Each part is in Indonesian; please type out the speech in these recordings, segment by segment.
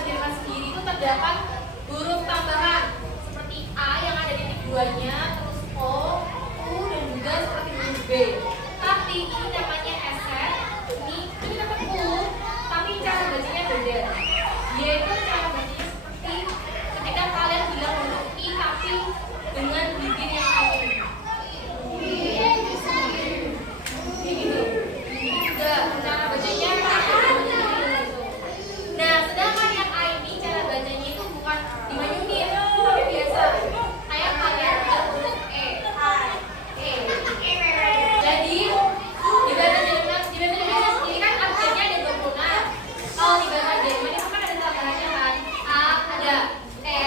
bahasa Jerman sendiri itu terdapat huruf tambahan seperti A yang ada titik duanya, terus O, U, dan juga seperti huruf B. Tapi ini namanya eset, ini namanya U, tapi cara bacanya beda. Y itu cara bacanya seperti ketika kalian bilang huruf I tapi dengan bibir yang lain. Gitu. Ini juga cara bacanya. Nah, sedangkan yang A ini cara bacanya itu bukan dimanyunin, tapi biasa. Kayak kalian bilang huruf E. Jadi di bahasa Jerman sendiri kan abjadnya ada 26. Kalau di bahasa Jerman itu kan ada tambahannya kan. A ada E,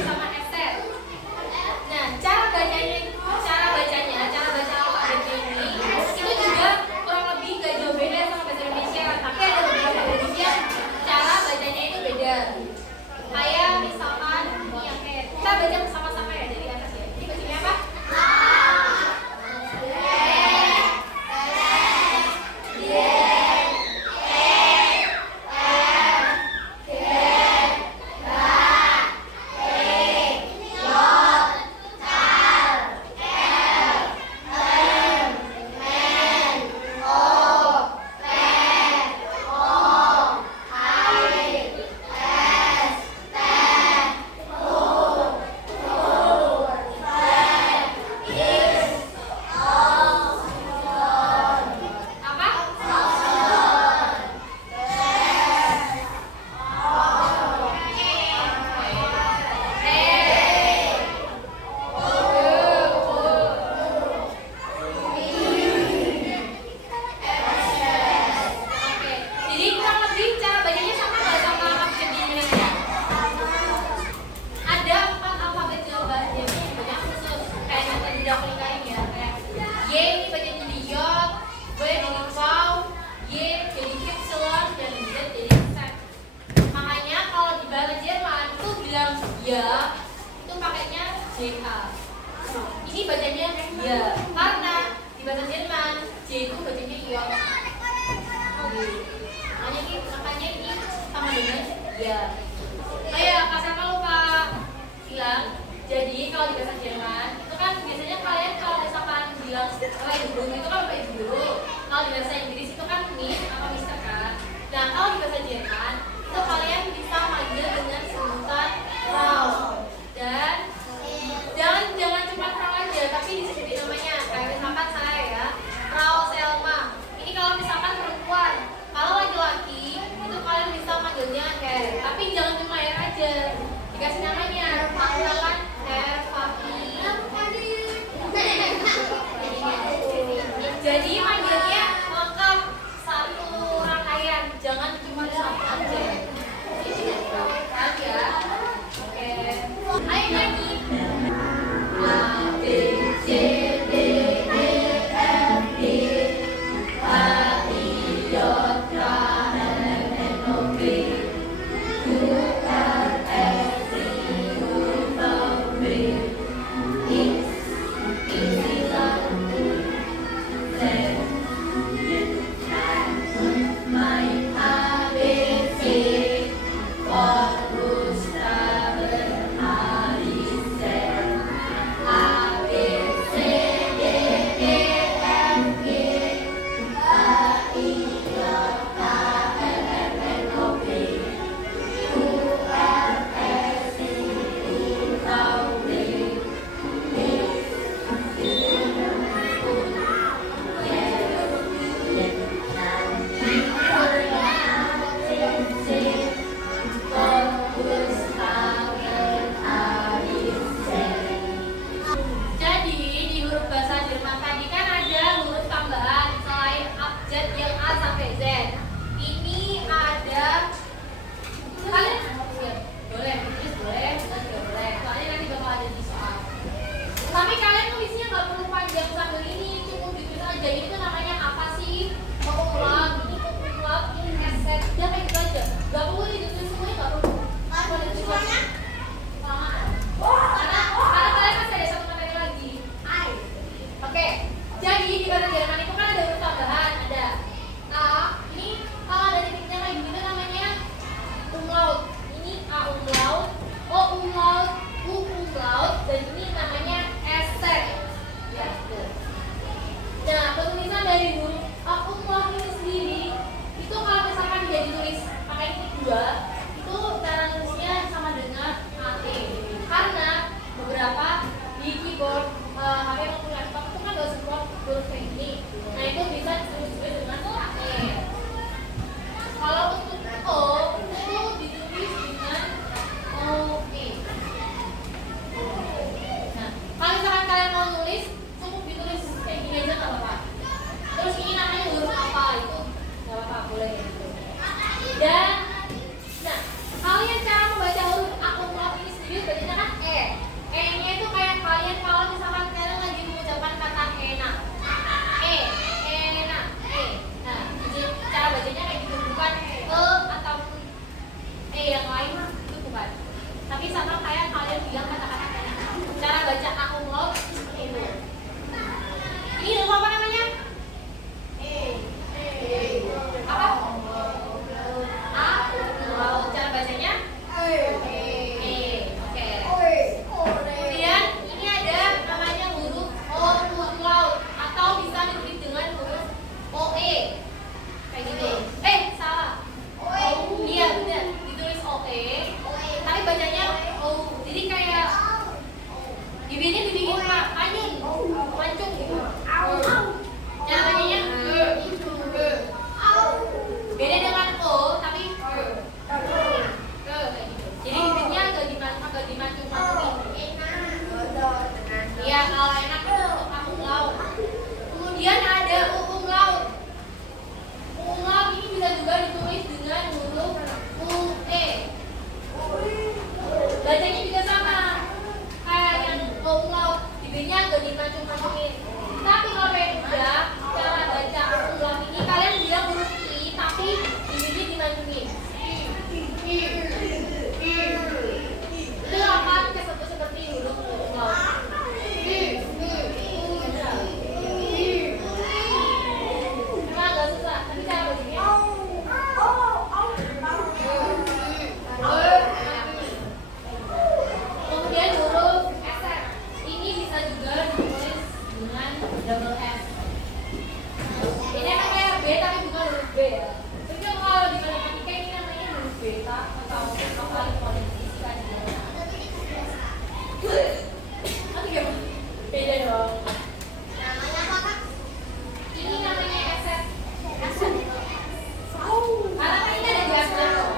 sama eset. Nah, cara baca alfabetnya ini itu juga kurang lebih gak jauh beda sama bahasa Indonesia, tapi ada beberapa jenisnya cara bacanya itu beda. Kayak misalkan kita baca sama-sama ya dari atas ya. Ini bacanya apa? Ya, itu pakainya JA. Ini bacanya ya, karena di bahasa Jerman J itu bacanya ya. Makanya ini sama dengan ya. Kak Sama lupa bilang. Jadi kalau di bahasa Jerman itu kan biasanya kalian kalau misalkan bilang bapak ibu guru itu kan bapak ibu guru. Kalau di bahasa Inggris itu kan miss atau mister kan. Nah kalau di bahasa Jerman itu kalian bisa manggil dengan sebutan Frau. Dan jangan cuma Frau aja, tapi disebutin namanya. Kayak misalkan saya ya, Frau Selma. Ini kalau misalkan perempuan. Kalau laki-laki itu kalian bisa manggilnya Herr, tapi jangan cuma Herr aja. Dikasih namanya. Misalkan Herr Fafi. Jadi manggilnya lengkap, satu rangkaian, jangan cuma satu aja. Ya. Oke. Ayo nyanyi. A B C D E F G H I J K L M N O P Q R S T U V beta atau kali kondisi kan. Nanti gimana? Beda dong. Namanya apa, Kak? Ini namanya efek. Karena kan ini ada di atas loh.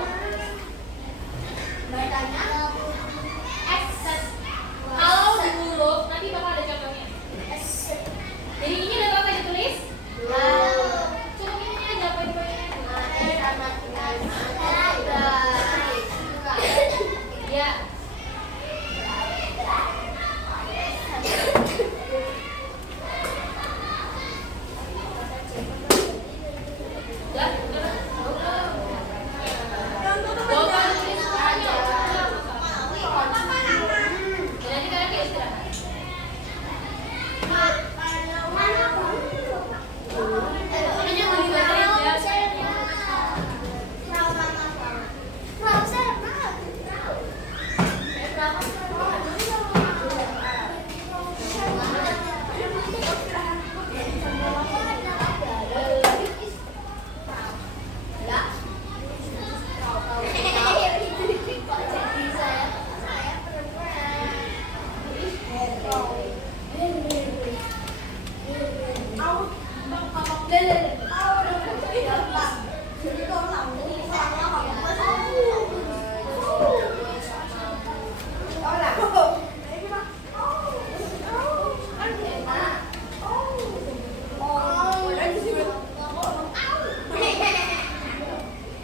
Bacanya Ekses. Kalau di huruf nanti bakal ada contohnya. Jadi ini udah apa ditulis? Cukup ini aja poin-poinnya. Ya. Udah? Bawa tulis semuanya. Nanti kalian kayak istirahat. Makanya mau dibacain ya.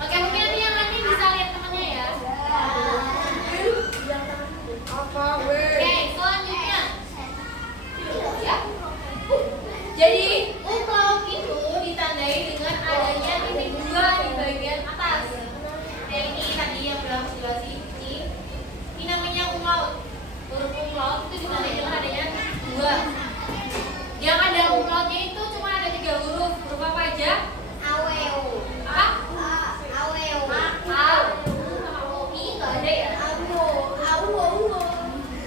Oke, mungkin nanti yang lain bisa lihat temannya ya. Oke, selanjutnya. Ya. Jadi, umlaut itu ditandai dengan adanya titik dua di bagian atas. Nah, ini tadi yang belum jelasin. Ini namanya umlaut. Huruf umlaut itu ditandai dengan adanya dua. Yang ada umlautnya itu cuma ada 3 huruf. Huruf apa aja? Apa? A, U, I nggak ada ya?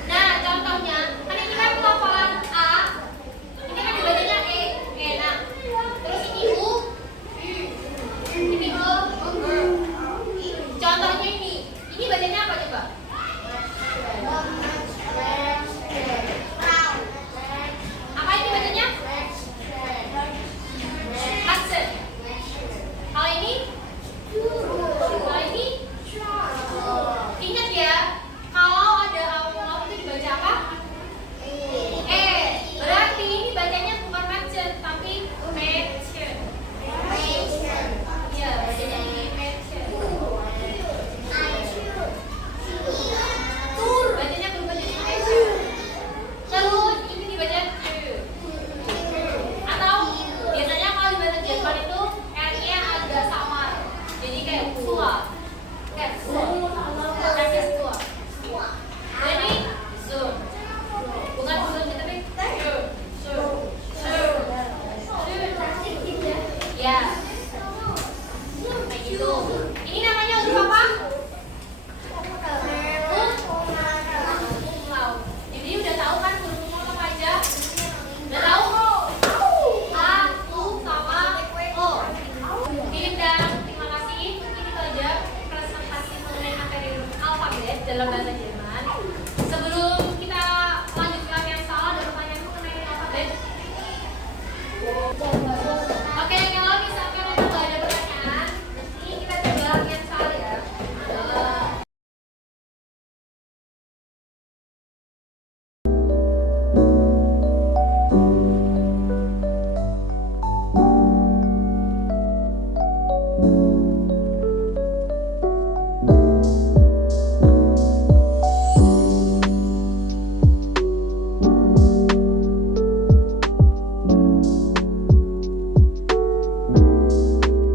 Nah, contohnya, kan ini kan pelafalan A, ini kan dibacanya E, nah. Terus ini U, ini O, contohnya ini bacanya apa coba? Apa ini bacanya? Hudson. Kalau ini? Kalau ini? Ingat ya, kalau ada umlaut itu dibaca apa? Berarti ini bacanya bukan mention, tapi mention. Iya, bacanya ini mention. Bacanya berubah jadi mention. Terus ini dibaca cu. Atau biasanya kalau dibaca Jerman itu R-nya agak samar. Jadi kayak tua. Kayak tua. Kayak tua. Jadi zoom. Bukan zoom tapi zoom. Ya. Kayak gitu. Ini namanya huruf apa? Umlaut. Jadi udah tahu kan huruf umlaut apa aja? Udah tahu? A, U, sama O. Philip dan terima kasih. Mungkin itu aja presentasi mengenai materi alfabet dalam bahasa Jerman.